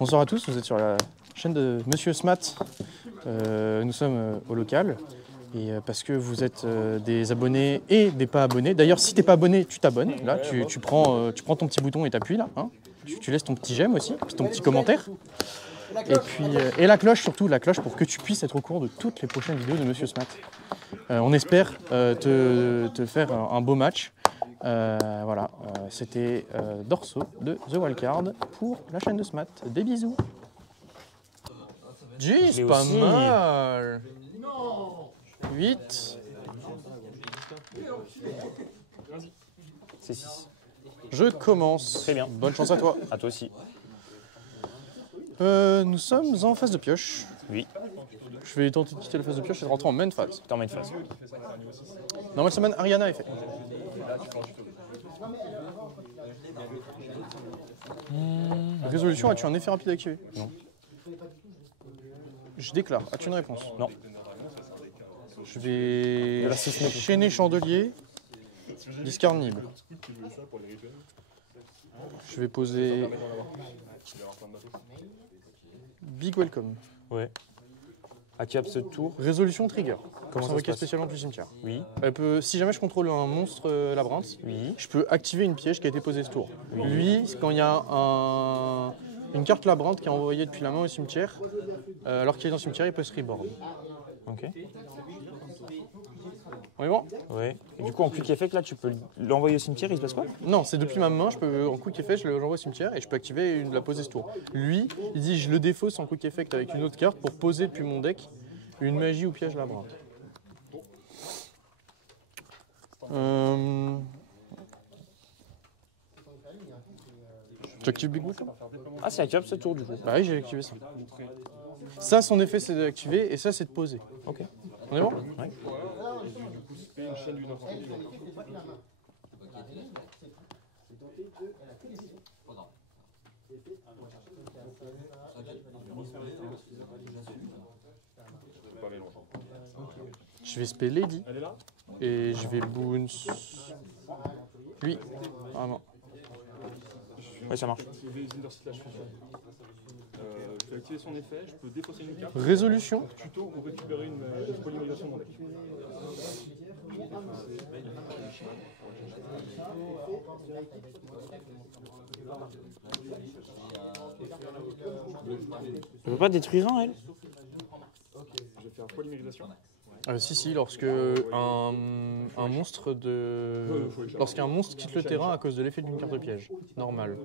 Bonsoir à tous, vous êtes sur la chaîne de Monsieur Smat. Nous sommes au local et parce que vous êtes des abonnés et des pas abonnés. D'ailleurs, si t'es pas abonné, tu t'abonnes. Là, tu prends ton petit bouton et t'appuies là. Hein. Tu laisses ton petit j'aime aussi, ton petit commentaire. Et puis et la cloche surtout, la cloche pour que tu puisses être au courant de toutes les prochaines vidéos de Monsieur Smat. On espère te faire un beau match. Voilà, c'était Dorso de The Wildcard pour la chaîne de Smat. Des bisous. Jeez, c'est pas mal. 8. C'est 6. Je commence. Très bien. Bonne chance à toi. À toi aussi. Nous sommes en phase de pioche. Oui. Je vais tenter de quitter la phase de pioche et de rentrer en main phase. T'es en main phase. Normal semaine, Ariana est fait. Résolution, as-tu un effet rapide à activer? Non. Je déclare. As-tu une réponse? Non. Je vais chaîner chandelier, discard Nibble. Je vais poser Big Welcome. Ouais. Active ce tour. Résolution trigger. Comment ça se s'invoquer passe spécialement du cimetière. Oui. Elle peut, si jamais je contrôle un monstre labyrinthe, Oui. je peux activer une piège qui a été posée ce tour. Lui, quand il y a une carte labyrinthe qui est envoyée depuis la main au cimetière, alors qu'il est dans le cimetière, il peut se reborn. Ok. On est bon? Ouais. Et du coup, en quick effect, là, tu peux l'envoyer au cimetière, il se passe quoi? Non, c'est depuis ma main, je peux en quick effect, je l'envoie au cimetière et je peux activer la poser ce tour. Lui, il dit je le défausse en quick effect avec une autre carte pour poser depuis mon deck une magie ou piège labyrinthe. Tu actives Big Welcome? Ah, c'est active ce tour, du coup. Bah oui, j'ai activé ça. Ça, son effet, c'est d'activer et ça, c'est de poser. Ok. On est bon? Ouais. Je vais spell Lady et je vais bounce lui. Ah non. Ouais, ça marche. Je peux activer son effet, je peux défausser une carte. Résolution. Tuto ou récupérer une polymérisation de mon deck. Tu peux pas détruire un, elle? Je vais faire polymérisation. Si, lorsque un monstre lorsqu'un monstre quitte le terrain à cause de l'effet d'une carte piège. Normal.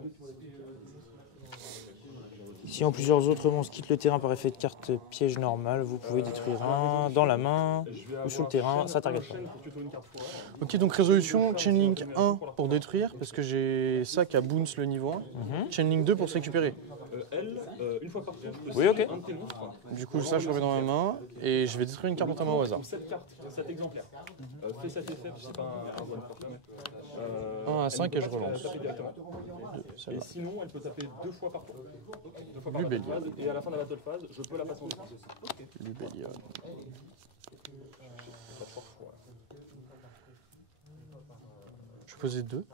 Si en plusieurs autres monstres quittent le terrain par effet de carte piège normale, vous pouvez détruire un dans la main ou sur le terrain, ça target pas. Ok, donc résolution, Chainlink 1 pour détruire, parce que j'ai ça qui a bounce le niveau 1. Chainlink 2 pour se récupérer. Elle, une fois par tour, Oui, ok. un de tes monstres. Du coup, ça, je remets dans ma main et je vais détruire une carte de ta main au hasard. Cette carte, cet exemplaire, fais cet effet, c'est pas un one for time. 1 à 5 et je relance. Taper directement. Et sinon, elle peut taper 2 fois par tour. 2 fois par battle phase, et à la fin de la battle phase, je peux la passer en défense. Lubellion. Je vais poser 2.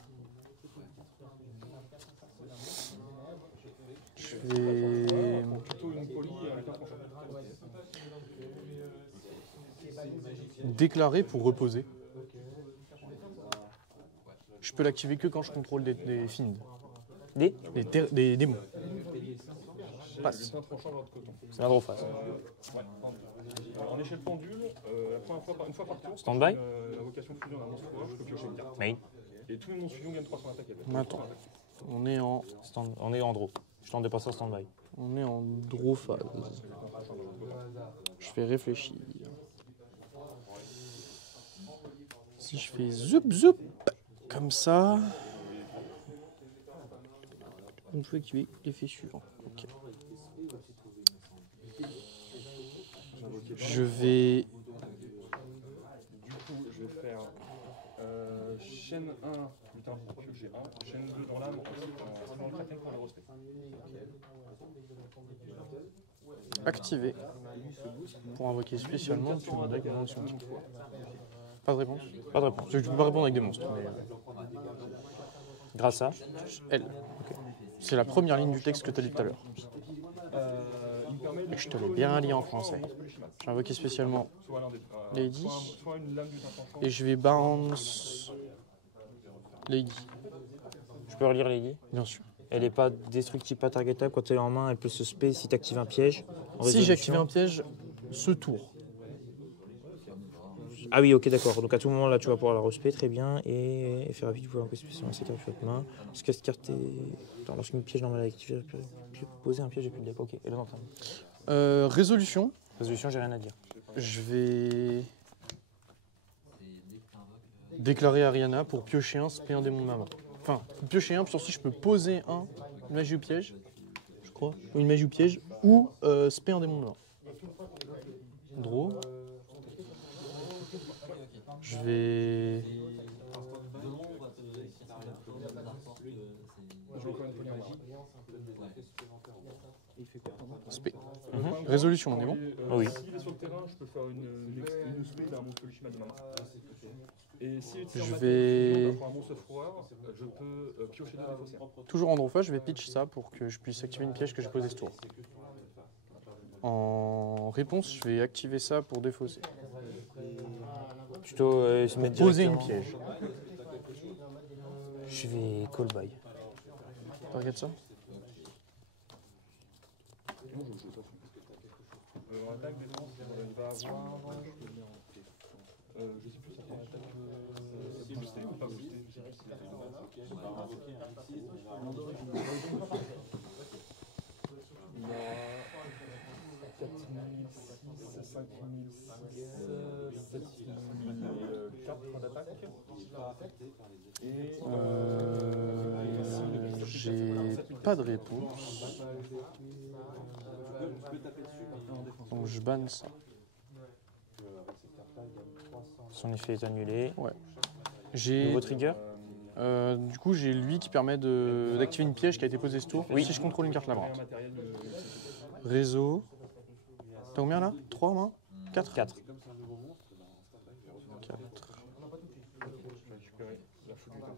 Je vais Plutôt une poly avec un tranchant. déclarer pour reposer. Je peux l'activer que quand je contrôle des fiends. Des démons. Passe. Un tranchant vers de coton. C'est un draw face. En échelle pendule, la première fois une fois par tour, Stand-by. la vocation fusion d'un monstre fort, je peux piocher une carte. Main. Et tous les monstres fusion gagnent 300 attaques. Attends. On est en draw. Je t'en dépasse en stand-by. On est en draw phase. Je fais réfléchir. Si je fais zoup zoup comme ça, on peut activer l'effet suivant. Ok. Je vais Du coup, je vais faire chaîne 1, putain, pour piocher 1, chaîne 2 dans l'âme, ensuite dans le kraken pour le respect. activer pour invoquer spécialement sur mon deck à action. Pas de réponse? Pas de réponse. Je ne peux pas répondre avec des monstres. Mais... Grâce à Elle. Et C'est la première ligne du texte que tu as lu tout à l'heure. Il me permet de Et je te l'ai bien lié en français. J'ai invoqué spécialement soit l'un des Lady. soit une lame du tintin Et je vais bounce Lady, Je peux relire Lady. bien sûr. Elle n'est pas destructible, pas targetable. Quand elle est en main, elle peut se spé si tu actives un piège. En Si j'ai résolution. activé un piège, ce tour. Ah oui, ok, d'accord. Donc à tout moment, là, tu vas pouvoir la respect, très bien. Et effet rapide, vous pouvez envoyer spécialement cette carte sur votre main. Est-ce que cette carte est. Attends, lorsqu'une piège normal est activée, tu peux poser un piège depuis le deck. Ok, et là, dans ta main. Résolution, Résolution, j'ai rien à dire. je vais déclarer Ariana pour piocher un, spé un démon de ma main. Enfin, piocher un, puis ensuite je peux poser un, une magie ou piège, je crois, ou une magie ou piège, ou spé un démon de ma main. Draw. Je vais... Je vais encore une poignée en main. Spé. Résolution, on est bon? Oui. S'il est sur le terrain, je peux faire une spé d'un monstre Lishima de ma main. Et s'il est Je vais pour un monstre froid, je peux piocher deux défaussaires. toujours en draw phase, je vais pitch ça pour que je puisse activer une piège que j'ai posée ce tour. En réponse, je vais activer ça pour défausser. Plutôt se mettre Poser une directement. piège. Je vais call by. Regarde ça. En attaque défense, il va avoir. Je sais plus si c'est attaque boostée ou pas boostée. Je sais plus si c'est. Il y a 4006, 5006, 7004 points d'attaque. Et J'ai pas de réponse. Donc je banne ça. Son effet est annulé. Ouais. J'ai Nouveau trigger. du coup j'ai lui qui permet d'activer une piège qui a été posée ce tour. Oui. Si je contrôle une carte rien labyrinthe. matériel de. Réseau. T'as combien là 3 en main 4 4. 4. Je vais récupérer la foule du temps.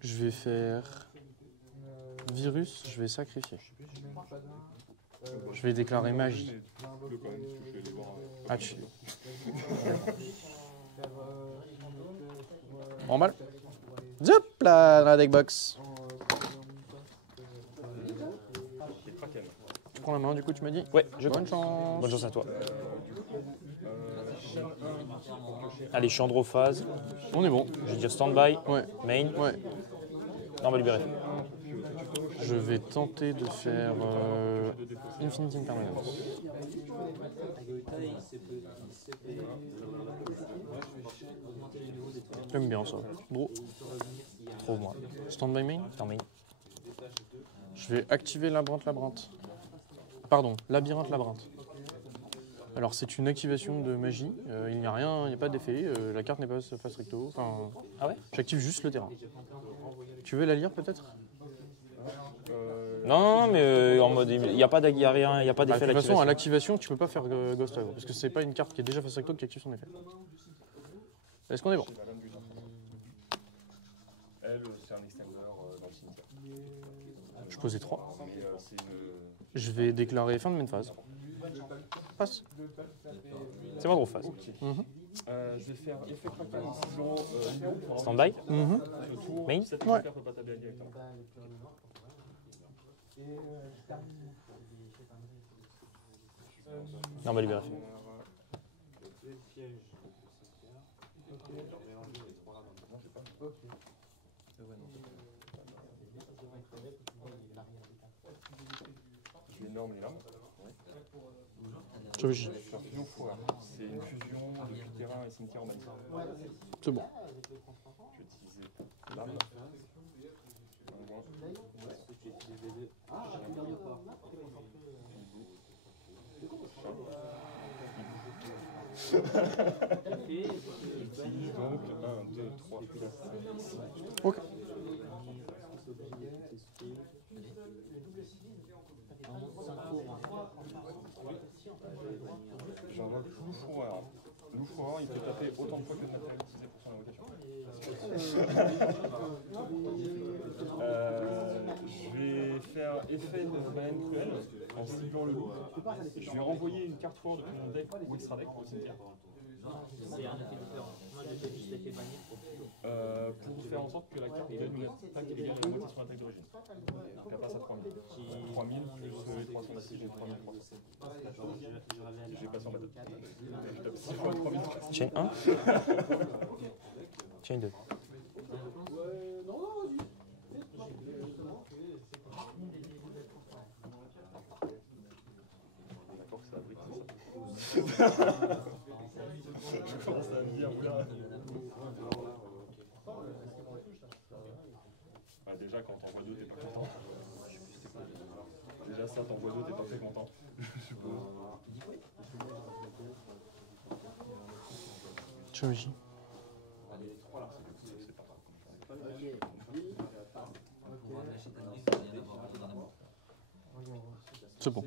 Je vais faire virus, je vais sacrifier. Je vais déclarer magie. Ah, tu... En balle. Zop là, dans la deck box. Tu prends la main du coup, tu m'as dit? Ouais, je Bonne chance. Bonne chance à toi. Allez, je suis en draw phase. On est bon. Je vais dire stand-by. Ouais, Main. ouais. Normal libéré. Je vais tenter de faire Infinity Impermanence. J'aime bien ça. Draw. Trop moi. Stand by main. Non, main. Je vais activer labyrinthe. Pardon, labyrinthe. Alors c'est une activation de magie. Il n'y a rien, il n'y a pas d'effet. La carte n'est pas fast recto. Enfin, Ah ouais? j'active juste le terrain. Tu veux la lire peut-être? Non, mais en mode. Il n'y a pas d'effet à De toute façon, à l'activation. l'activation, tu peux pas faire Ghost Rider parce que c'est pas une carte qui est déjà fast recto qui active son effet. Est-ce qu'on est bon? Elle, c'est un extender dans le cimetière. Je posais 3. Mais c'est une. Je vais déclarer fin de main phase. Passe. C'est moi draw phase. Je vais faire effet Kraken 6 euros pour Stand-by. le tour. Main. Cette Ouais. carte peut pas tabler directement. Normal libéré. Je vais norme les larmes. Je réfléchis. Je vais faire fusion foire. C'est une fusion depuis terrain et cimetière en magnétisme. C'est bon. Je vais utiliser l'âme. Un moins. J'utilise donc 1, 2, 3, 4, 5, 6. Ok. J'envoie Loufoureur. Loufoureur, il peut taper autant de fois que le matériel utilisé pour son invocation. Je vais effet de banane cruelle, en ciblant le loup, je vais renvoyer une carte forte de mon deck ou extra deck au cimetière. C'est un effet différent. Moi j'ai fait juste l'effet bannir pour Pour faire en sorte que la carte gagne une attaque égale à la moitié de son attaque d'origine. Donc elle passe à 3000. 3000 plus les 300 d'ici, j'ai 3300. J'ai pas sur ma tête. Je tape 6 fois 3000. Chain 1. Chain 2. D'accord que ça abrite, c'est ça. Je commence à me dire, oula. Bah déjà, quand t'envoies 2, t'es pas content. Déjà, ça, t'envoies 2, t'es pas très content. Je suppose. Chirurgie. C'est pas grave. C'est bon.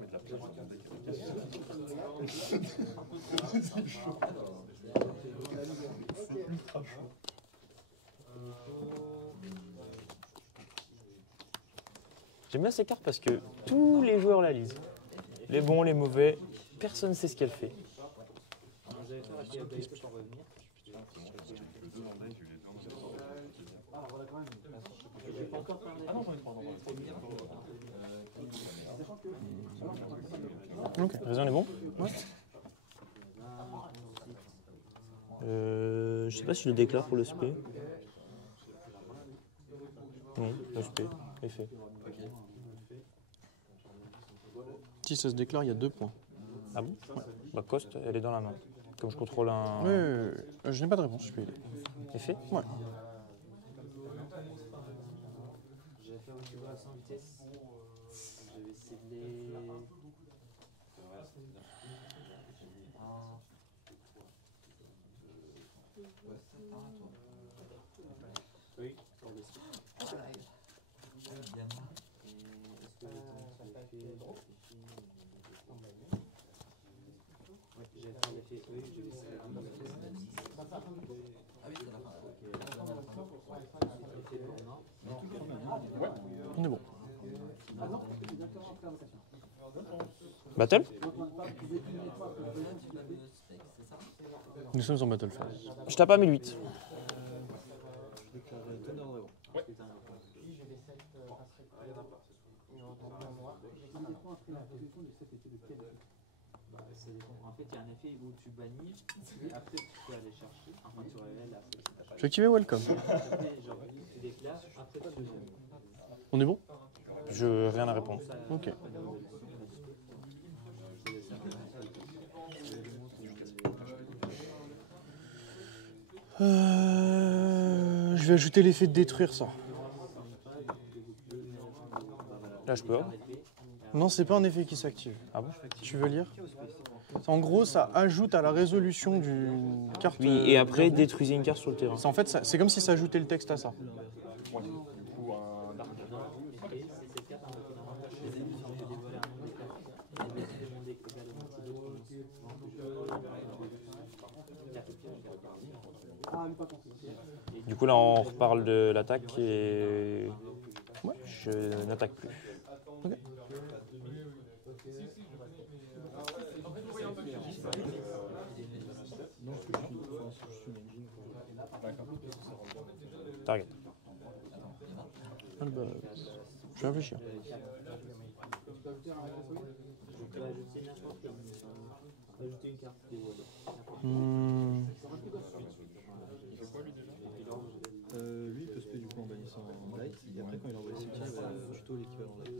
Mettre la place dans ton deck efficace. Ultra chaud. J'aime bien ces cartes parce que tous les joueurs la lisent. Les bons, les mauvais, personne ne sait ce qu'elle fait. Ah non, j'en ai 3. Ok. Raison, on est bon? Ouais. Je sais pas si je le déclare pour le SP. Non, le SP est fait. Si ça se déclare, il y a 2 points. Ah bon? Ouais. Bah, coste, elle est dans la main. Comme je contrôle un. Je n'ai pas de réponse, je peux y aller. Est fait? Ouais. J'ai fait au niveau à 100 vitesse. Je vais cibler. Oui, pour le site. J'ai fait l'effet oui, je vais cibler. On est bon. Battle? Nous sommes en battle phase. Je tape à 1008. Ça dépend. En fait, il y a un effet où tu bannis, et après tu peux aller chercher. Enfin, tu révèles après. Je vais activer Welcome. Après, genre, tu déclares, après tu. On est bon? Je rien à répondre. Ok. Je vais ajouter l'effet de détruire ça. Là, je peux. Non, c'est pas un effet qui s'active. Ah bon? Tu veux lire? En gros, ça ajoute à la résolution d'une carte. Oui, et après, détruisez une carte sur le terrain. En fait, c'est comme si ça ajoutait le texte à ça. Ouais, du coup, un dark. Du coup, là, on reparle de l'attaque et. Ouais, je n'attaque plus. Ok. Target. Ah, bah, je vais réfléchir. Ajouter une carte. Lui, il peut se payer du coup en bannissant light, et après, quand il envoie les cimetières, il va tuto l'équivalent light.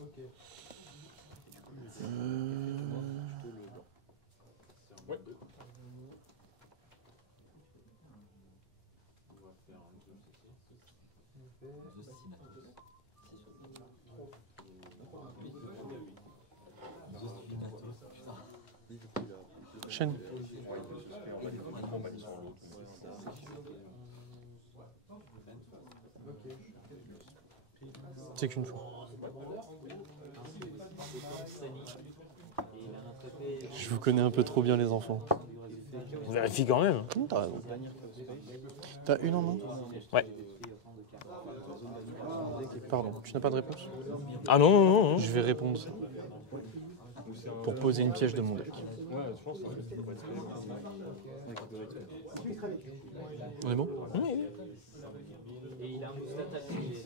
Ok. Ouais. Chaîne. C'est qu'une fois. Je vous connais un peu trop bien les enfants. Vérifie quand même. T'as raison. T'as une en main? Ouais. Pardon, tu n'as pas de réponse? Ah non, non, non, non. Je vais répondre ça. Pour poser une piège de mon deck. On est bon? Oui. Et il a un stat à lui,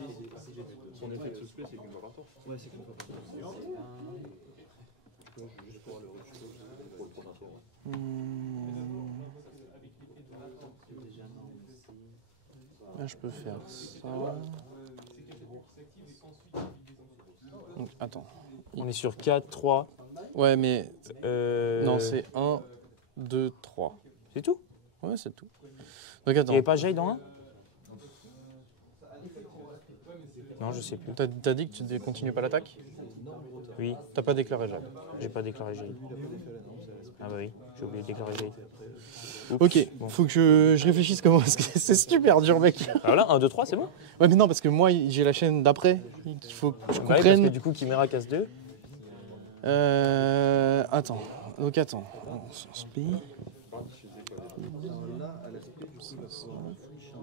Son effet de suspect, c'est qu'une fois par tour. Ouais, c'est qu'une fois par tour. Juste pour le rejeter pour le prochain tour. Là, je peux faire ça. Donc, attends. On est sur 4, 3. Ouais, mais non, c'est 1, 2, 3. C'est tout? Ouais, c'est tout. Donc, Il n'y attends. avait pas Jade dans 1? Non, je sais plus. T'as dit que tu ne continues pas l'attaque? Oui, T'as pas déclaré Jade. j'ai pas déclaré Jade. Ah bah oui, j'ai oublié de déclarer Jade. Ok, faut que je réfléchisse comment est-ce que c'est super dur, mec. Ah voilà, 1, 2, 3, c'est bon? Ouais, mais non, parce que moi, j'ai la chaîne d'après. Il faut que je Ouais, parce comprenne. que du coup, Chimera casse 2. Attends. Donc, attends. On s'en split. Alors là, à l'aspect, du coup, il va pouvoir switch les cheveux.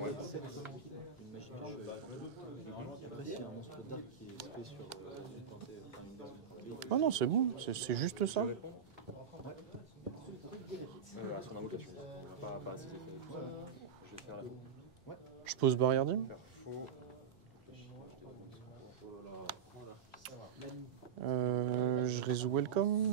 Ouais. 7. Une machine à cheveux. Après, s'il y a un monstre dark qui est spé sur une tentée, enfin une base de tentée. Ah non, c'est bon. C'est juste ça. À son invocation. Pas à ses effets. Je vais faire la tour. Je pose barrière d'île. Faire faux. Je résous welcome.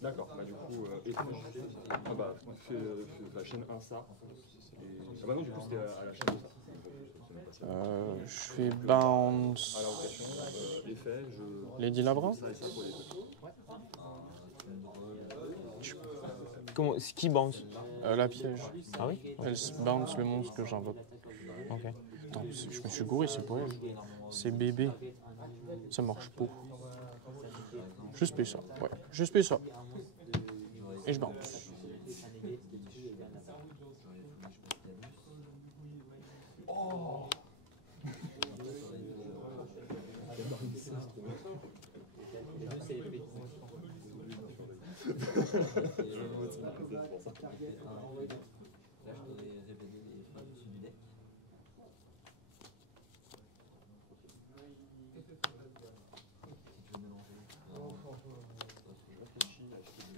D'accord, bah du coup, ah bah, fais la chaîne 1 ça. Ah bah non, du coup, c'était à la chaîne 2 ça. Je fais bounce. À l'invocation, effet, je. Lady Labra. Ça et ça pour les deux. Comment, ce qui bounce? La piège. Ah oui? Elle bounce le monstre que j'invoque. Ok. Attends, je me suis gouré, c'est pour elle. C'est bébé. Ça marche pas. Je fais ça. Ouais, je fais ça. Et je bounce.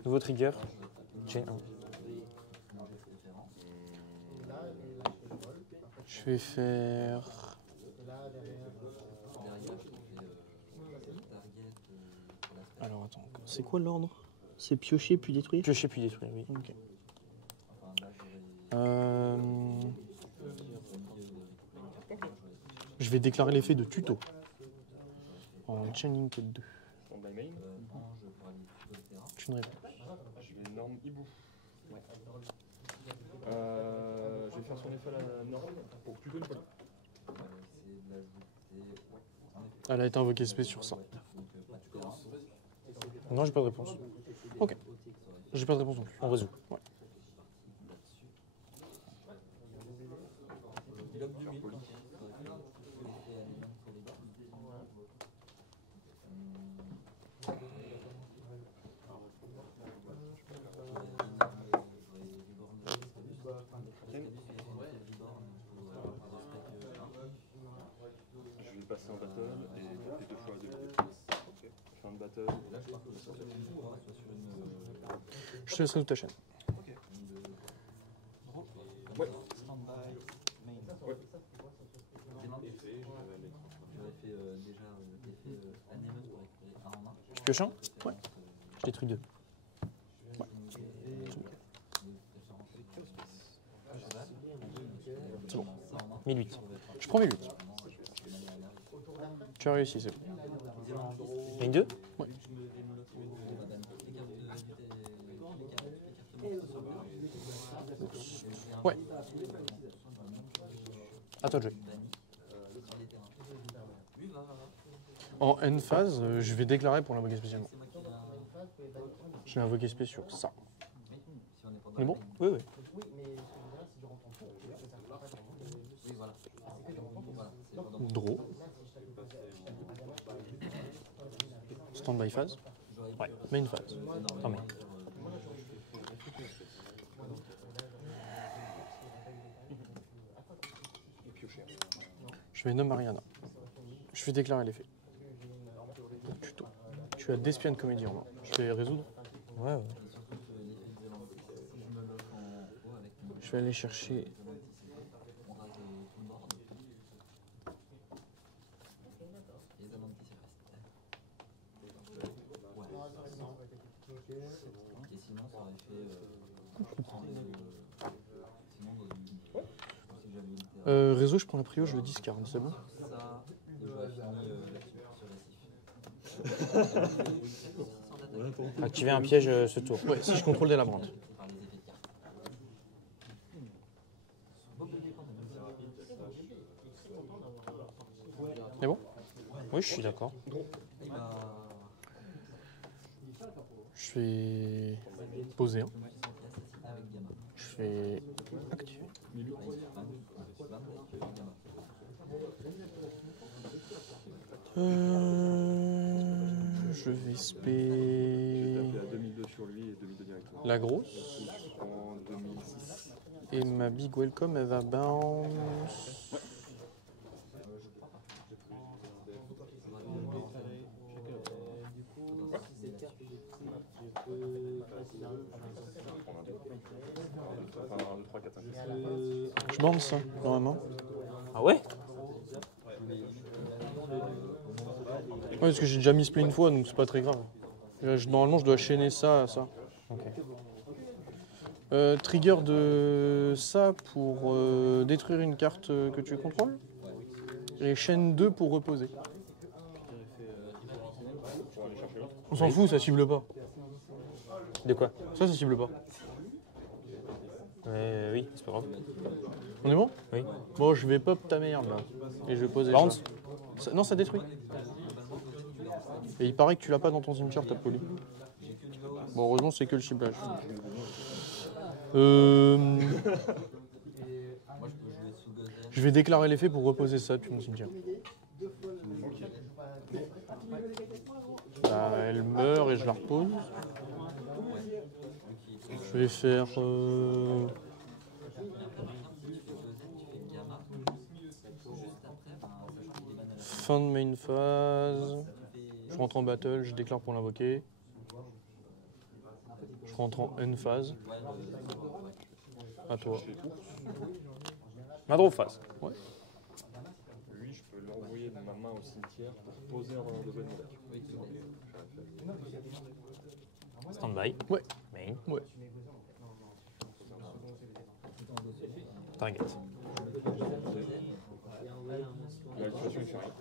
Nouveau trigger. Chain 1. Je vais faire. Alors attends, c'est quoi l'ordre? C'est piocher puis détruire? Piocher puis détruire, oui. Ok. Je vais déclarer l'effet de tuto. En chaining code 2. On by main. Tu ne réponds. Je vais norme hibou. Ouais. Je vais faire son effet à la norme pour plutôt une fois. Elle a été invoquée spé sur ça. Non, j'ai pas de réponse. Ok. J'ai pas de réponse non plus. On résout. Ouais. Je vais passer en battle et taper 2 fois 2. Fin de battle. Je te laisserai toute ta chaîne. Ouais. Ouais. J'aurais fait déjà l'effet Anémone pour récupérer un en main. Je pioche un? Ouais. Je détruis 2. C'est bon. 1008. Je prends mes 8. Tu as réussi, c'est bon. Main 2? Ouais. Ouais. À toi de jouer. En end phase, je vais déclarer pour l'invoquer spécialement. Je vais invoquer spé sur ça. On est bon? Oui, oui. Draw. Stand-by phase. Ouais, main phase. Ah, main. Je vais nommer Mariana. Je vais déclarer l'effet. Tuto. Tu as d'espion comédie en main. Je vais résoudre. Ouais, ouais. Je vais aller chercher. Réseau, je prends la prio, je le discard, c'est bon? Activer un piège ce tour. Ouais, si je contrôle des labyrinthes. C'est bon? Oui, je suis d'accord. Je vais poser un. Je vais activer. Je vais spé à 2002 sur lui et 2002 directement. la grosse. En 2006. Et ma big welcome, elle va bounce. Je bounce ça, normalement. Ah ouais? Ouais, parce que j'ai déjà mis split une fois, donc c'est pas très grave. Normalement, je dois chaîner ça à ça. Ok. Trigger de ça pour détruire une carte que tu contrôles. Et chaîne 2 pour reposer. On s'en fout, ça cible pas. De quoi? Ça cible pas. Oui, c'est pas grave. On est bon? Oui. Bon, je vais pop ta merde là. Et je vais poser Bounce. ça. Non, ça détruit. Et il paraît que tu l'as pas dans ton cimetière, ta poli. Bon, heureusement, c'est que le ciblage. Je vais déclarer l'effet pour reposer ça depuis mon cimetière. Bah, elle meurt et je la repose. Je vais faire... fin de main phase. Je rentre en battle, je déclare pour l'invoquer. Je rentre en end phase. À toi. Ma draw phase. Ouais. Lui, je peux l'envoyer de ma main au cimetière pour poser un de bonne deck. Stand-by. Ouais. Main. Ouais. Target. L'activation, il fait rien.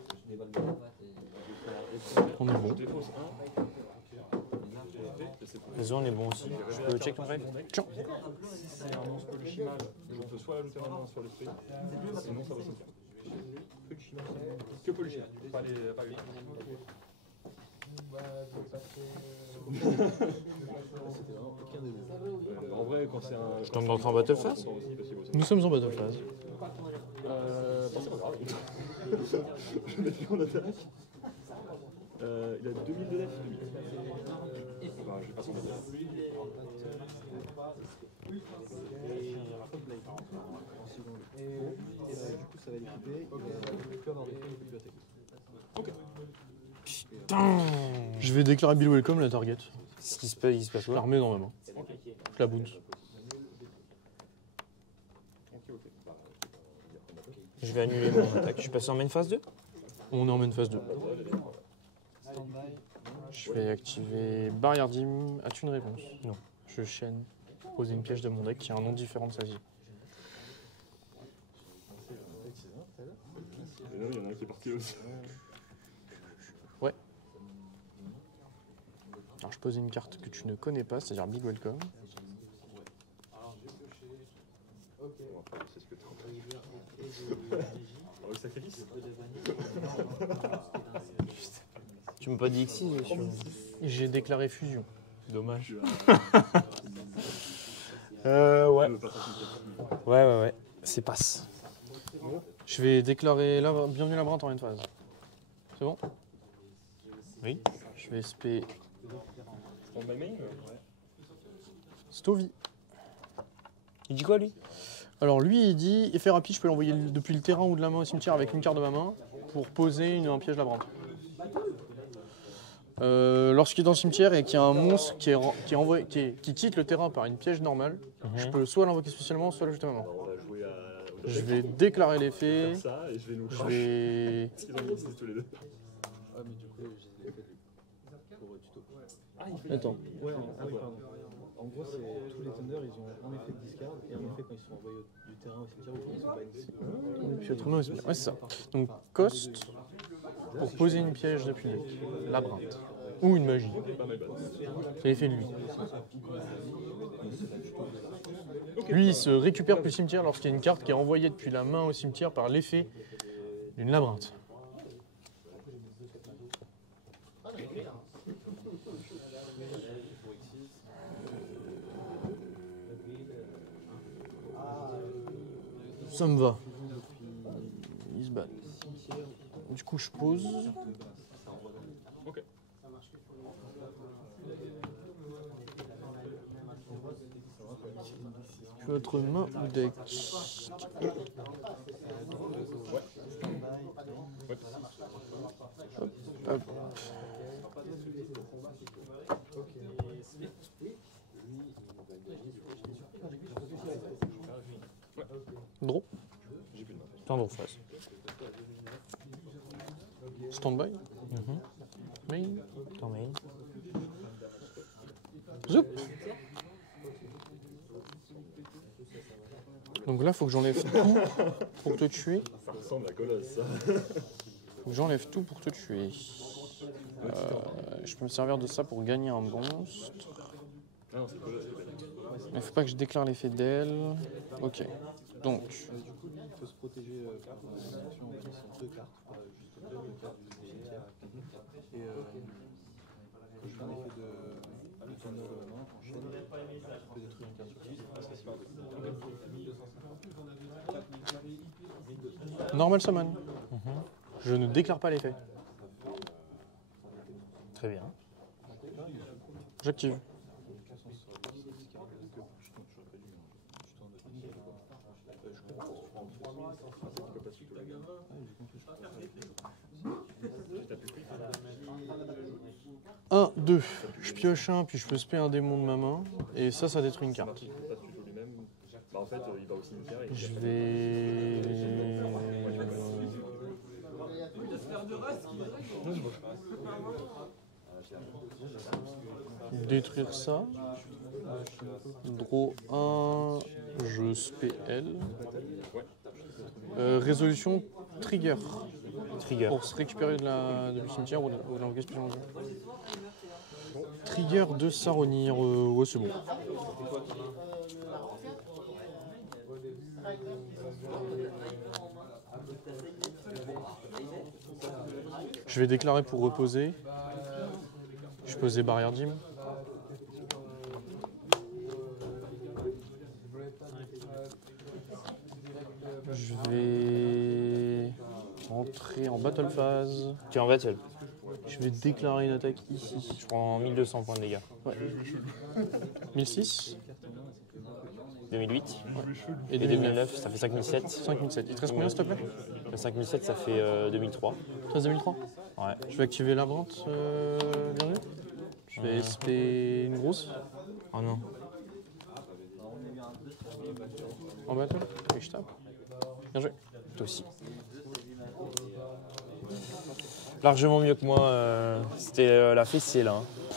On est bon. Je défausse un. Les on est bon aussi. Je peux check ton grave? Tiens. Si c'est un monstre polychimal, je peux soit l'ajouter maintenant sur l'esprit, sinon ça va se faire. Que polychimal, pas les. En vrai, quand c'est un. Je tombe dans le battle phase? Nous sommes en battle phase. C'est pas grave. Je l'ai fait en attaque. Il a 2000 de def, 2000. Bah, je vais passer en battle. Du coup, ça va l'équiper. Il va plus avoir de feuilles de bibliothèque. Ok. Je vais déclarer Bill Welcome la target. Il se passe Je la quoi? remets dans ma main. Je la bounce. Je vais annuler mon attaque. Je suis passé en main phase 2? On est en main phase 2. Je vais activer Barrière Dim. As-tu une réponse? Non. Je chaîne. Poser une piège de mon deck qui a un nom différent de sa-ci. Et là, il y en a un qui est parti aussi. Ouais. Alors je pose une carte que tu ne connais pas, c'est-à-dire Big Welcome. C'est ce que tu Le sacrifice. Tu m'as pas dit X6 dessus. J'ai déclaré fusion. Dommage. Ouais. Ouais. C'est passe. Je vais déclarer bienvenue labyrinthe en une phase. C'est bon? Oui. Je vais SP Je prends ma main. Stovi. Il dit quoi lui? Alors lui, il dit effet rapide, je peux l'envoyer depuis le terrain ou de la main au cimetière avec une carte de ma main pour poser un piège labyrinthe. Lorsqu'il est dans le cimetière et qu'il y a un monstre qui quitte le terrain par une piège normale, je peux soit l'invoquer spécialement, soit l'ajouter à ma main. On va jouer à. Je vais déclarer l'effet. Faire ça et je vais nous Je crash. vais... Parce qu'ils ont mis 6 tous les deux. Ah, mais du coup, j'ai l'ai fait pour tuto. Ah, il fait. Attends. Ouais, pardon. En gros, c'est tous les Thunder, ils ont un effet de discard et un effet quand ils sont envoyés du terrain au cimetière ou quand ils sont bannis. Et puis autrement aussi. Ouais, c'est ça. Donc cost pour poser une piège depuis le deck. Labyrinthe. Ou une magie. C'est l'effet de lui. Lui, il se récupère plus le cimetière lorsqu'il y a une carte qui est envoyée depuis la main au cimetière par l'effet d'une labyrinthe. Ça me va. Il se bat. Du coup, je pose. Ok. Puis votre main ou deck. Hop, hop. Draw. T'es en draw phase. Stand-by. Main. T'es en main. Zoup. Donc là, faut que j'enlève tout pour te tuer. Ça ressemble à Colosse, ça. Faut que j'enlève tout pour te tuer. Je peux me servir de ça pour gagner un monstre. Ah non, c'est Colosse. Il faut pas que je déclare l'effet d'elle. Ok. Donc, Du coup, lui, il peut se protéger par une action en glissant 2 cartes, juste 2 cartes du cimetière. Et quand je fais un effet de Thunder de la main, enchaîne, je peux détruire une carte sur 6. normal summon. Je ne déclare pas l'effet. Très bien. J'active. Un, deux. Je pioche un, puis je peux spé un démon de ma main. Et ça détruit une carte. Pas tu joues lui-même. Bah en fait, il va au cimetière et Je vais... détruire ça. Draw 1, je spé L. Résolution trigger. Trigger. Pour se récupérer du cimetière ou de l'envoyer spécialement. Trigger de Saronir, ouais c'est bon. Je vais déclarer pour reposer. Je pose des barrières d'hymne. Je vais rentrer en battle phase. Tu es en battle. Je vais déclarer une attaque ici. Je prends 1200 points de dégâts. Ouais. 1006 2008. et Et 2009, ça fait 5007. 5007. Il te reste combien s'il te plaît? 5007, ça fait 2003. 13 2003. Ouais. Je vais activer la vente. Bienvenue. Je vais SP une grosse. Oh non. En battle. Et je tape. Bien joué. Toi aussi. Largement mieux que moi. C'était la fessée là. Hein.